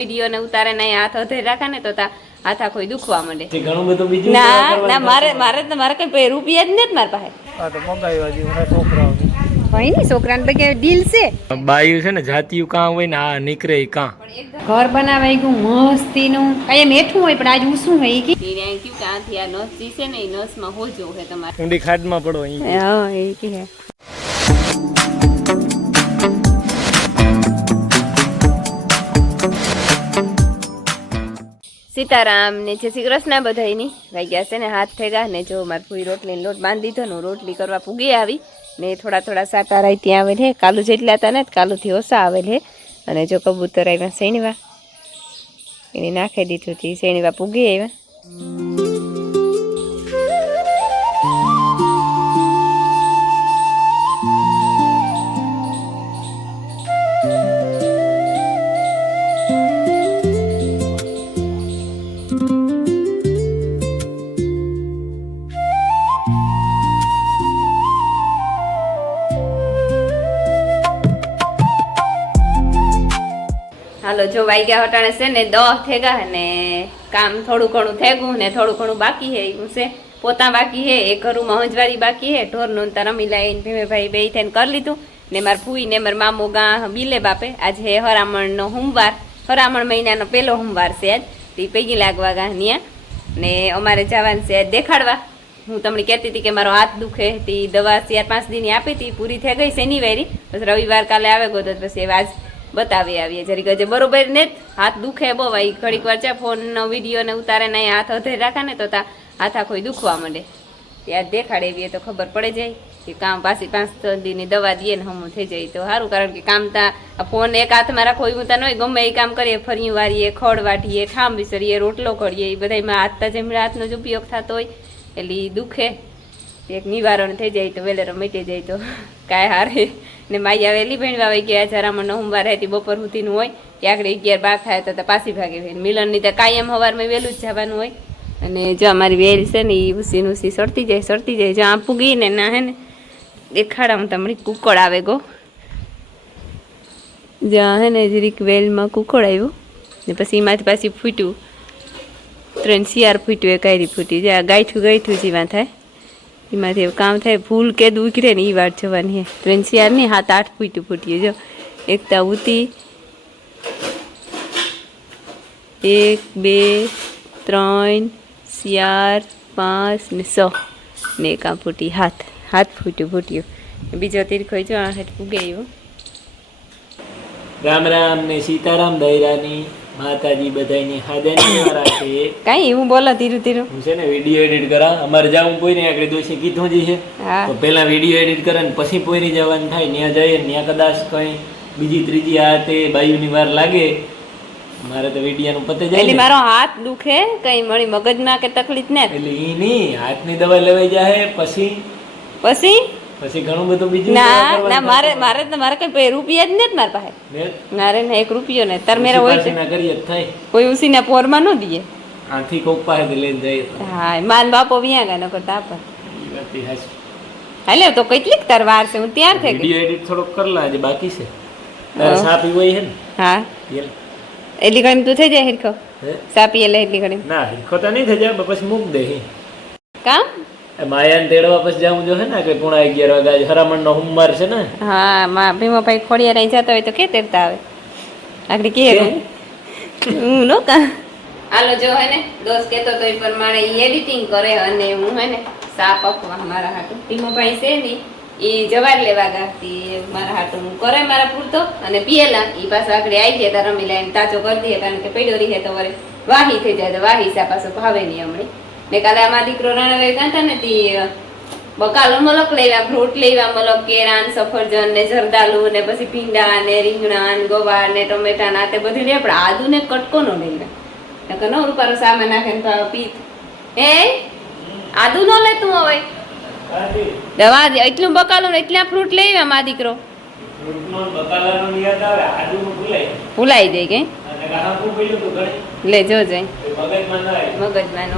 Video ને ઉતારે ને હાથ અધે રાખે ને તો હાથ આખો દુખવા માંડે. ઘણું બધું બીજું ના મારે કઈ રૂપિયા જ નથી મારા પાસે. હા તો મગાવ્યા છે હું છોકરાઓ ભાઈ ની છોકરાને તો કે ડીલ છે. બાયું છે ને જાતિયું કાં હોય ને આ નીકળે કાં ઘર બનાવાઈ ગયું મસ્તીનું કઈ મેઠું હોય પણ આજ હું શું હોય કે ક્યું કે આથી આ નસ જી છે ને એ નસમાં હોજો હે તમારે ઊંડી ખાડમાં પડો અહીં. હા એ કે હે. સીતારામ ને જય શ્રી કૃષ્ણ બધાયની વાગ્યા છે ને હાથ થઈ ગયા ને જો મારે પૂરી રોટલીનો લોટ બાંધી દીધો ને રોટલી કરવા પૂગી આવી ને થોડા સાટા રાઈ ત્યાં આવેલ હે કાલુ જેટલા હતા ને કાલુથી ઓછા આવેલ હે અને જો કબૂતર આવ્યા શેણીવા એને નાખી દીધું હતી શેણીવા પૂગી આવ્યા. હાલો જો વાગ્યા હટાણે છે ને 10 થઈ ગયા ને કામ થોડું ઘણું થઈ ગયું ને થોડું ઘણું બાકી હે એવું છે પોતા બાકી હે એક ઘરમાં હંજવારી બાકી હે ઢોરનું રમી લાઈને ભીમેભાઈ બે થઈને કરી લીધું ને મારા ફૂઈ ને મારા મામો ગા બીલે બાપે આજે હે હરામણનો સોમવાર હરામણ મહિનાનો પહેલો સોમવાર છે આજ તે પૈકી લાગવા ગા ન્યા ને અમારે જવાનું છે આજ દેખાડવા. હું તમને કહેતી હતી કે મારો હાથ દુખે તે દવા 4-5 દિનની આપી હતી પૂરી થઈ ગઈ શનિવારે પછી રવિવાર કાલે આવે ગયો તો પછી આજ બતાવી આવીએ જરી ગજે બરોબર ને હાથ દુખે બહુ ભાઈ ઘડીક વાર છે ફોનનો વિડીયો ને ઉતારે ને હાથ અધે રાખે ને તો હાથ આખો દુખવા માંડે ત્યાં દેખાડેવીએ તો ખબર પડે જાય કે કામ પાછી 5 દિનની દવા દઈએ ને હમું થઈ જાય તો સારું કારણ કે કામ તા ફોન એક હાથમાં રાખો એવું તા નહીં ગમે એ કામ કરીએ ફરી વારીએ ખડ વાટીએ ઠામ વિસરીએ રોટલો કરીએ એ બધામાં હાથ જમણા હાથનો જ ઉપયોગ થતો હોય એટલે દુખે એક નિવારણ થઈ જાય તો વેલેરો મટી જાય તો કાંઈ હારે ને માઈ આવેલી ભણવા આવી ગયા જરામણ સોમવાર હતી બપોર સુધીનું હોય કે આગળ 11-12 થાય તો પાછી ભાગે મિલનની તો કાયમ સવારમાં વહેલું જ જવાનું હોય. અને જો અમારી વેલ છે ને એ ઉસી સડતી જાય જો આમ પૂગી ને ના હે ને દેખાડામાં તમને કુકડ આવે ગો જ્યાં હે ને જરીક વેલમાં કુકડ આવ્યું ને પછી એમાંથી પાછી ફૂટ્યું 3 શિયાર ફૂટ્યું એ કાયરી ફૂટી જ્યાં ગાયઠું જીવા થાય એમાંથી કામ થાય ભૂલ કે ઉકરે ને એ વાત જવાની હે 3 શિયાર નહીં 7-8 ફૂટ્યું જો એકતા ઉતી 1 2 3 4 5 ને 6 ને કામ ફૂટી હાથ ફૂટ્યું બીજો તીરખો જો આ હેઠ પૂગે આવ્યો. રામ રામ ને સીતારામ દૈરાની માતાજી બધાની હાજરી રાખે કાઈ એવું બોલો ધીરું હું છે ને વિડીયો એડિટ કરા અમારે જાવું પોઈને આગળ દોશી કીધું જ છે તો પહેલા વિડીયો એડિટ કરે ને પછી પોઈની જવાનું થાય ત્યાં જઈએ ત્યાં કદાચ કઈ બીજી ત્રીજી આ તે બાયુની વાર લાગે મારે તો વિડીયાનું પતે જાય એટલે મારો હાથ દુખે કઈ મળી મગજમાં કે તકલીફ ને એટલે ઈ ની હાથની દવા લેવાઈ જાય પછી ઘણું બધું બીજું ના મારે કઈ રૂપિયા જ નથી મારા પાસે મારે ને 1 રૂપિયો ને તાર મેરા હોય છે કરીએ થાય કોઈ ઉસીના પોરમાં ન દીએ આથી કોક પાસે લઈને જાય હા માન બાપો વિયા ગયા ન કરતા આપા હાલે તો કેટલીક તાર વાર છે હું તૈયાર થઈ ગઈ વિડિયો એડિટ થોડોક કરલા આજે બાકી છે તારે સાપી હોય છે ને હા એટલી ઘણી તું થઈ જાય હિરખો સાપી એટલે એટલી ઘણી ના હિરખો તો નહીં થઈ જાય પછી મૂક દે કામ માયાને તેડવા પછી જાવું જો હે ને કે 11:30 વાગે હરામણનો સોમવાર છે ને હા માં ભીમાભાઈ ખોડિયા રહી જતા હોય તો કે તેડતા આવે આગળ કે હું નો કા હાલો જો હે ને દોસ્ત કેતો તો એ પ્રમાણે ઈ એડિટિંગ કરે અને હું હે ને સાપ આપવા મારા હાટુ ભીમાભાઈ છે ને એ જવાર લેવા ગાતી મારા હાટુ હું કરે મારા પૂરતો અને પીએલા ઈ પાછો આગળ આવી ગયા તાર રમી લાઈને તાચો કરી દે કારણ કે પડ્યો રહે તો વરે વાહી થઈ જાય તો વાહી સા પાછો ભાવે નહીં હમણે ને કાલે આમાં દીકરો રણવે કાંતા ને તી બકાલો મલક લેવા ફ્રૂટ લેવા મલક કેરાન સફરજન ને જરદાલુ ને પછી ભીંડા ને રીંગણા ને ગવાર ને ટમેટા ના તે બધું લે પણ આદુ ને કટકો નો લેવા નકર નો રૂપારો સામે નાખે ને પીત આદુ નો લેતું હવે દવા એટલું બકાલું ને એટલા ફ્રૂટ લેવા માં દીકરો ભૂલાઈ જાય કે લે જો જાય મગજમાં નો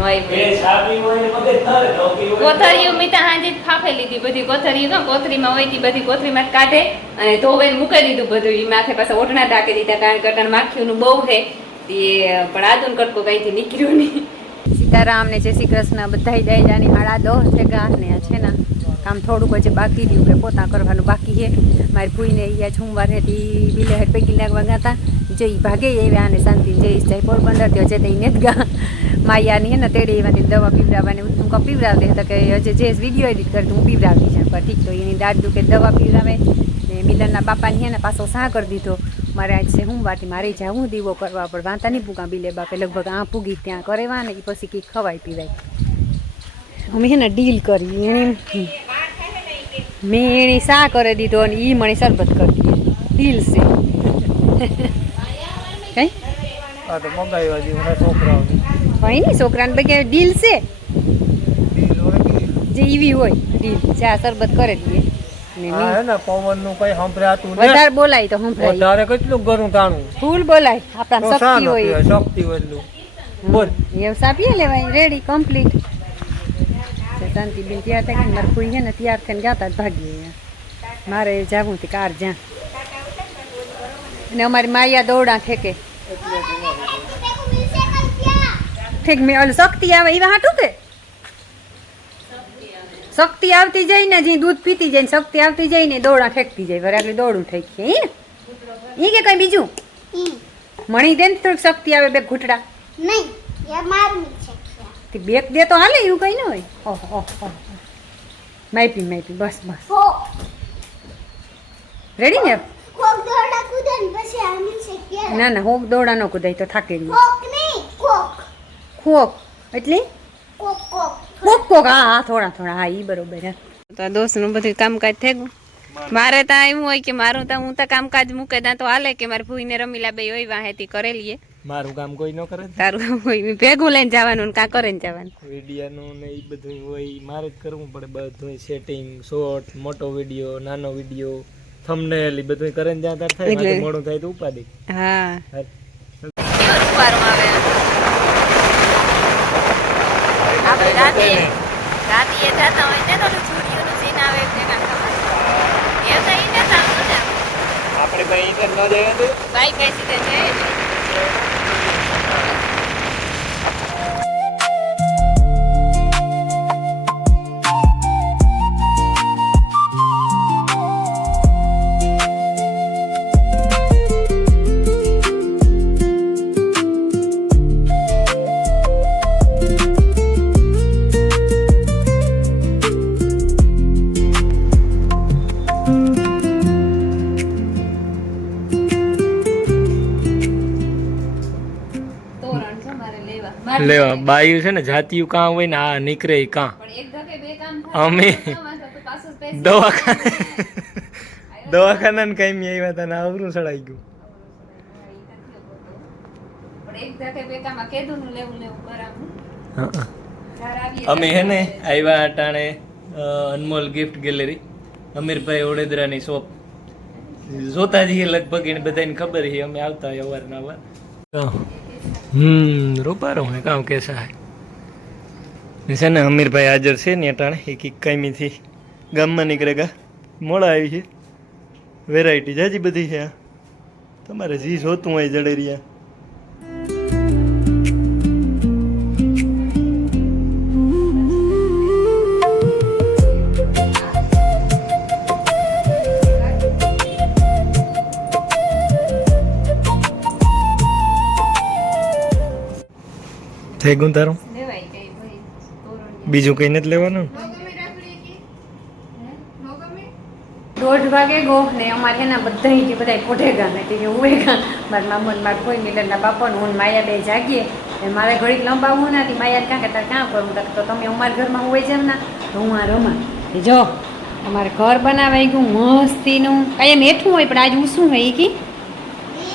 કોથરીઓ મીઠા હાજે ફાફે લીધી બધી કોથરીઓ કોથરીમાં હોય બધી કોથરીમાં કાઢે અને ધોવે મૂકી દીધું બધું એ માથે પાછા ઓઢણા ઢાંકી દીધા કારણ કે માખીઓનું બહુ છે પણ આદુન કટકો કઈથી નીકળ્યો નહીં. સીતારામ ને જય શ્રી કૃષ્ણ બધાય દઈ જાની 10:30 થયા ને છે ને કામ થોડુંક જ બાકી રહ્યું કે પોતા કરવાનું બાકી છે. મારી ભૂઈને અહીંયા સોમવાર હતી બિલે હેડ પૈકી લાગવા ગયા હતા જઈ ભાગે આવ્યા અને શાંતિ જઈ જાય પોરબંદર થયો છે તે જ ગા માયાની હે ને તેડી એવાની દવા પીવડાવવાની હું કહું પીવડાવતી હતા કે હજે જે વિડીયો એડિટ કરી હું પીવડાવતી છે પણ ઠીક તો એની દાદ દુખે દવા પીવડાવે ને મિલનના બાપાની હે ને પાછો સા કરી દીધો મારે આજ છે સોમવારથી મારે જાવું દીવો કરવા પણ વાંતા નહીં પૂગા બિલે બાપે લગભગ આ પૂગી ત્યાં કરેવા ને પછી કંઈક ખવાય પીવાય. અમે હે ને ડીલ કરી એણે મેં એણે સા કરી દીધો અને એ મને શરબત કરી દીધી ડીલ છે કઈ આ તો મંગાવ્યા જેવું છોકરાઓ હોય ને છોકરાને બગેર ડીલ છે જે ઈવી હોય ડીલ ચા શરબત કરે દઈએ ને હે ને પવનનું કઈ સંભળાતું ને વધારે બોલાય તો સંભળાય વધારે કેટલું ઘરું ટાણું ફૂલ બોલાય આપણા શક્તિ હોય શક્તિ હોય એટલું બોલ એવું સાપીએ લેવાય રેડી કમ્પ્લીટ શાંતિબેન તૈયાર થાય ને મારે કોઈ છે ને તૈયાર થઈને ગયા હતા ભાગીએ મારે જાવું તે કાર જ્યાં અને અમારી માયા દોડા ઠેકે ઠીક મેં ઓલું શક્તિ આવે એવા હાટું કે શક્તિ આવતી જાય ને જે દૂધ પીતી જાય ને શક્તિ આવતી જાય ને દોડા ઠેકતી જાય વરે આટલી દોડું ઠેકીએ એ ને એ કે કઈ બીજું મણી દે ને થોડીક શક્તિ આવે બે ઘૂંટડા નહીં એ મારું છે બેક દે તો હાલે એવું કઈ ન હોય ઓહ ઓહ ઓહ માઈપી બસ બસ હો રેડી ને કોક દોડા કૂદે ને પછી આમી છે કે ના ના હોક દોડા ન કુદાય તો થાકે નહીં કોક નહીં કોક ખોક એટલે કોક કોક કોક હા હા થોડા હા ઈ બરોબર હે તો દોસ્તનું બધું કામકાજ થઈ ગયું મારે ત્યાં એવું હોય કે મારું તો હું તો કામકાજ મૂકે ત્યાં તો હાલે કે મારી ભૂઈને રમીલા બે હોય વાહેતી કરેલીએ મારું કામ કોઈ ન કરે તારું કામ હોય ભેગું લઈને જવાનું ને કાં કરે ને જવાનું વિડીયાનું ને એ બધું હોય મારે જ કરવું પડે બધું સેટિંગ શોર્ટ મોટો વિડીયો નાનો વિડીયો થંબનેલ એ બધું કરે ને જ્યાં તાર થાય મારે મોડું થાય તો ઉપાડી હા આપણે રાતે જાતા હોય ને તો છોડીઓનું સીન આવે એટલે કાં ખબર એ તો ઈને સારું ને આપણે ભાઈ ઇન્ટર ન જાય તો બાઈક એક્સિડન્ટ છે લેવા બાયું છે ને જાતિયું કાં હોય ને આ નીકળે કાં અમે દવાખાના ને કઈ આવ્યા હતા ને અવરું સડાઈ ગયું અમે હે ને આવ્યા અટાણે અનમોલ ગિફ્ટ ગેલેરી અમીરભાઈ ઓડેદરાની શોપ જોતા જઈએ લગભગ એને બધાને ખબર છે અમે આવતા હોય અવારનવાર રૂપારો હે કામ કેસા હે છે ને અમીરભાઈ હાજર છે ને અટાણે એક કાયમીથી ગામમાં નીકળેગા મોડા આવી છે વેરાયટી જાજી બધી છે આ તમારે જી જોતું હોય જડેરિયા થઈ ગયું તારું બીજું કઈ નથી લેવાનું 1:30 વાગે ગો ને અમારે એના બધા કોઠેગા ને કે ઉવેગા મારા મામા મારા કોઈ મિલનના બાપાને હું માયા બે જાગીએ એ મારે ઘડીક લંબાવવું નથી માયા કાં કે તારે કાં કરવું તો તમે અમારા ઘરમાં હોય જેમ ના તો હું આ રમા જો અમારે ઘર બનાવાઈ ગયું મસ્તીનું કાંઈ મેઠું હોય પણ આજ હું શું હોય કી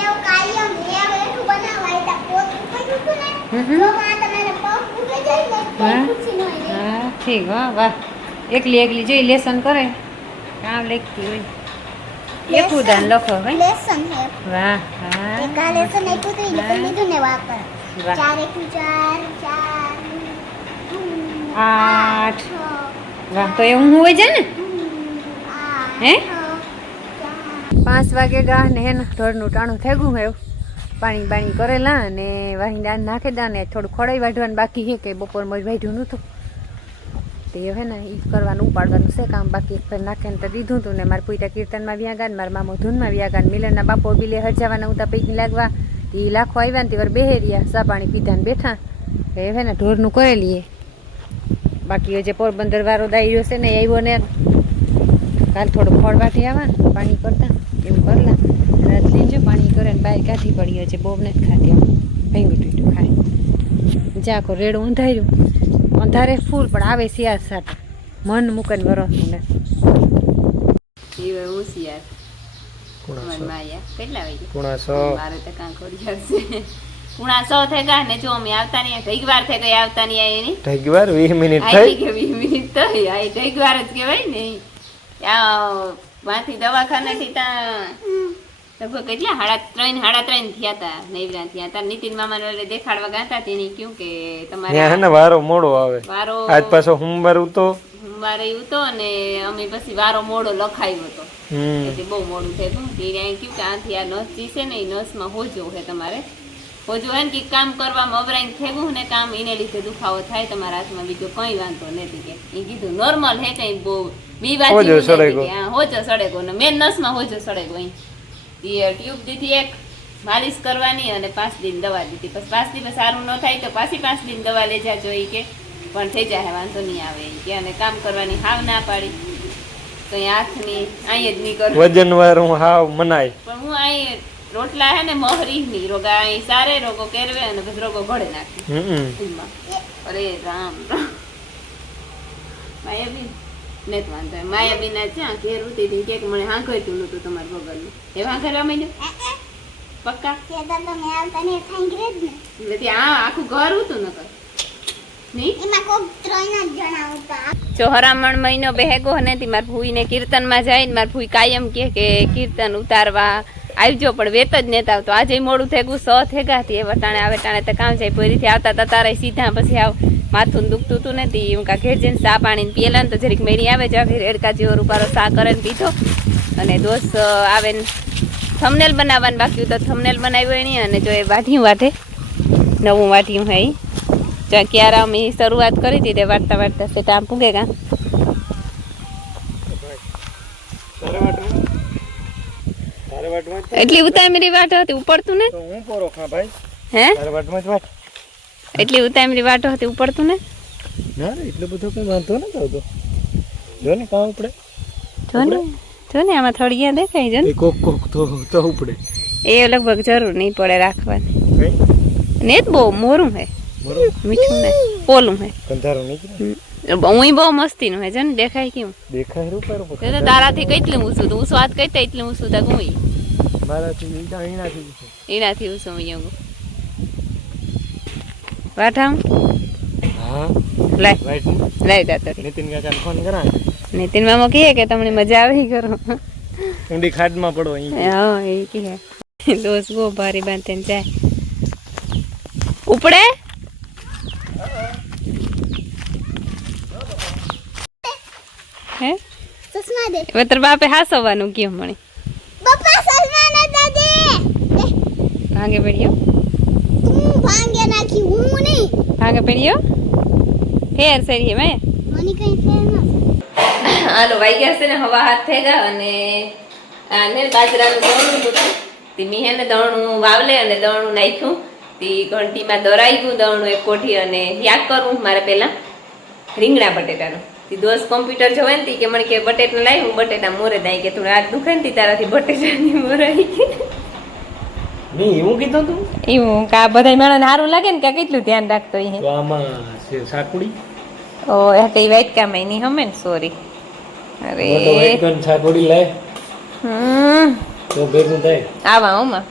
એવું કાયમ એ બેઠું બનાવાય તા પોત ઉપર ને તો આ તમારે પગ ઉડે જાય ને ખુશી ન હોય હા ઠીક વાહ એકલી જોઈ લેસન કરે કામ લખતી હોય એકું દાન લખો ભાઈ લેસન હે વાહ હા એક આ લેસન આપ્યું તો એને કરી લીધું ને વાપર 4 1 4 8 વાહ તો એવું હોય છે ને હે 5 વાગે ગા ને હે ને ઢોરનું ટાણું થઈ ગયું એવું પાણી બાણી કરેલા અને વાહી દાન નાખી દા ને થોડું ખોડાઈ વાઢવાનું બાકી છે કે બપોરમાં વાઢ્યું નહોતું તે હવે ને એ કરવાનું ઉપાડવાનું છે કામ બાકી એક ફેર નાખીને તો દીધું હતું ને મારા પૂઈટા કીર્તનમાં વ્યાગાન મારા મામો ધૂનમાં વ્યાગાન મિલનના બાપો બિલે હરજાવાના ઉતા પૈકી લાગવા એ લાખો આવ્યા ને તે વાર બેહેરિયા સા પાણી પીધા ને બેઠા એ હવે ને ઢોરનું કરેલીએ બાકી જે પોરબંદર વાળો દાયરો છે ને આવ્યો ને કાલ થોડું ફળ વાટી આવવા પાણી કરતા એવું કરલા રાત લીજો પાણી કરે ને બહાર કાઢી પડી છે બહુ નથી ખાતી ભેંગું ટૂટું ખાય જાકો રેડું ઊંધાર્યું અંધારે ફૂલ પણ આવે શિયાળ સાટ મન મૂકીને વરસતું ને એ હોશિયાર કેટલા વાગે મારે તો કાં ખોડિયાર છે પૂણા 100 થઈ ગયા ને જો અમે આવતા નહીં ઢઈગવાર થઈ ગઈ આવતા નહીં એની ઢઈગવાર 20 મિનિટ થઈ ગઈ 20 મિનિટ થઈ આ ઢઈગવાર જ કહેવાય ને માંથી દવાખાનેથી ત્યાં લગભગ કેટલા 3:30 થયા હતા નૈવરા થયા હતા નીતિન મામાને દેખાડવા ગયા હતા તેની ક્યું કે તમારે વારો મોડો આવે વારો આજ પાછો સોમવારે ઉતો અને અમે પછી વારો મોડો લખાયો હતો એટલે બહુ મોડું થઈ ગયું ક્યું કે આથી આ નસ જે છે ને એ નસમાં હોજો છે તમારે હોજો હે ને કે કામ કરવામાં અવરાઈને થેગું ને કામ એને લીધે દુખાવો થાય તમારા હાથમાં બીજો કઈ વાંધો નથી કે એ કીધું નોર્મલ હે કઈ બહુ હોજો સડેગો ને મેન નસમાં હોજો સડેગો ટ્યુબ દીધી એક માલિશ કરવાની અને 5 દિન દવા દીધી પછી 5 દિવસ સારું ન થાય તો પાછી 5 દિન દવા લઈ જાજો એ કે પણ થઈ જાય વાંધો નહીં આવે કે અને કામ કરવાની હાવ ના પાડી કઈ હાથની અહીં જ નહીં કરું વજન વાળું હાવ મનાય પણ હું અહીં રોટલા હે ને મોહરી ની રોગા અહીં સારે રોગો કેરવે અને પછી રોગો ઘડે નાખી અરે રામ માયાબી ને તો વાંધો માયાબી ના ત્યાં ઘેર ઉતી હતી કે મને હાંકતું નતું તમારા બગલનું એ હાંકરવા માંડ્યું પક્કા નથી આ આખું ઘર હતું નકર જો હરામણ મહિનો બેહેગો ને મારા ભૂઈને કીર્તનમાં જાય ને મારા ભૂઈ કાયમ કે કીર્તન ઉતારવા આવજો પણ વેત જ નેતા આવતો આજે મોડું થેગું 100 થેગા થી એ વટાણે આવે ટાણે તો કામ જાય પોરીથી આવતા તા તારે સીધા પછી આવ માથું દુખતું હતું નથી હું કા ઘેર જઈને સા પાણી પીએલા ને તો જરીક મેળી આવે જો રેડકા જેવો રૂપારો સા કરે ને પીધો અને દોસ્ત આવે ને થંબનેલ બનાવવાનું બાકી તો થંબનેલ બનાવ્યો એની અને જો એ વાઢ્યું વાટે નવું વાઢ્યું હે જો ક્યારે અમે શરૂઆત કરી હતી તે વાટતા વાટતા સેટ આમ પૂગે કા એટલી ઉતામરી વાટો હતી ઉપડતું ને હું પોરો ખા ભાઈ હે તારે વાટમાં જ વાટ એટલી ઉતામરી વાટો હતી ઉપડતું ને ના રે એટલો બધો કઈ વાંધો ન આવતો જો ને કામ ઉપડે જો ને આમાં થોડી દેખાય છે ને કોક તો ઉપડે એ લગભગ જરૂર નહીં પડે રાખવાની ને જ બહુ મોરું હે મીઠું ને પોલું હે કંધારો નીકળે હું બહુ મસ્તી નું હે છે ને દેખાય કેવું દેખાય રૂપારો તે તો તારાથી કેટલું ઊંચું તું સ્વાદ કઈ એટલું ઊંચું તા ગુઈ મારાથી એનાથી ઊંચું અહીંયા વાઠામ હા લાય રાઈટ લાય દાતો નીતિન કાકા ફોન કરા નીતિન મામા કહે કે તમને મજા આવી કરો ઊંડી ખાડમાં પડો અહીં હા એ કહે દોસ્ત બહુ ભારી બાંધે જાય ઉપડે હે ચશ્મા દે વતર બાપે હાસવાનું કેમ મને પપ્પા ચશ્મા ના દાદે ભાંગે પડ્યો તું ભાંગે નાખી હું નહીં ભાંગે પડ્યો ફેર સરી મે મને કઈ ફેર ન હાલો વાગ્યા છે ને હવા હાથ થઈ ગયા અને આને બાજરાનું દળનું હતું તે મીહેને દળનું વાવલે અને દળનું નાખ્યું તે ઘંટીમાં દરાઈ ગયું દળનું એક કોઠી અને યાદ કરું મારે પહેલાં રીંગણા બટેટાનું તે દોસ્ત કોમ્પ્યુટર જોવે ને કે મને કે બટેટા લાવી હું બટેટા મોરે દાઈ કે થોડું હાથ દુખે ને તારાથી બટેટાની મોરાઈ ગઈ નહીં એવું કીધું તું એવું કા બધા મેળાને સારું લાગે ને કે કેટલું ધ્યાન રાખતો એ તો આમાં છે સાકુડી ઓ એટલે એ વાઈટ કામ એની હમે ને સોરી અરે સાકુડી લાય તો ભેગું થાય આવા ઓમાં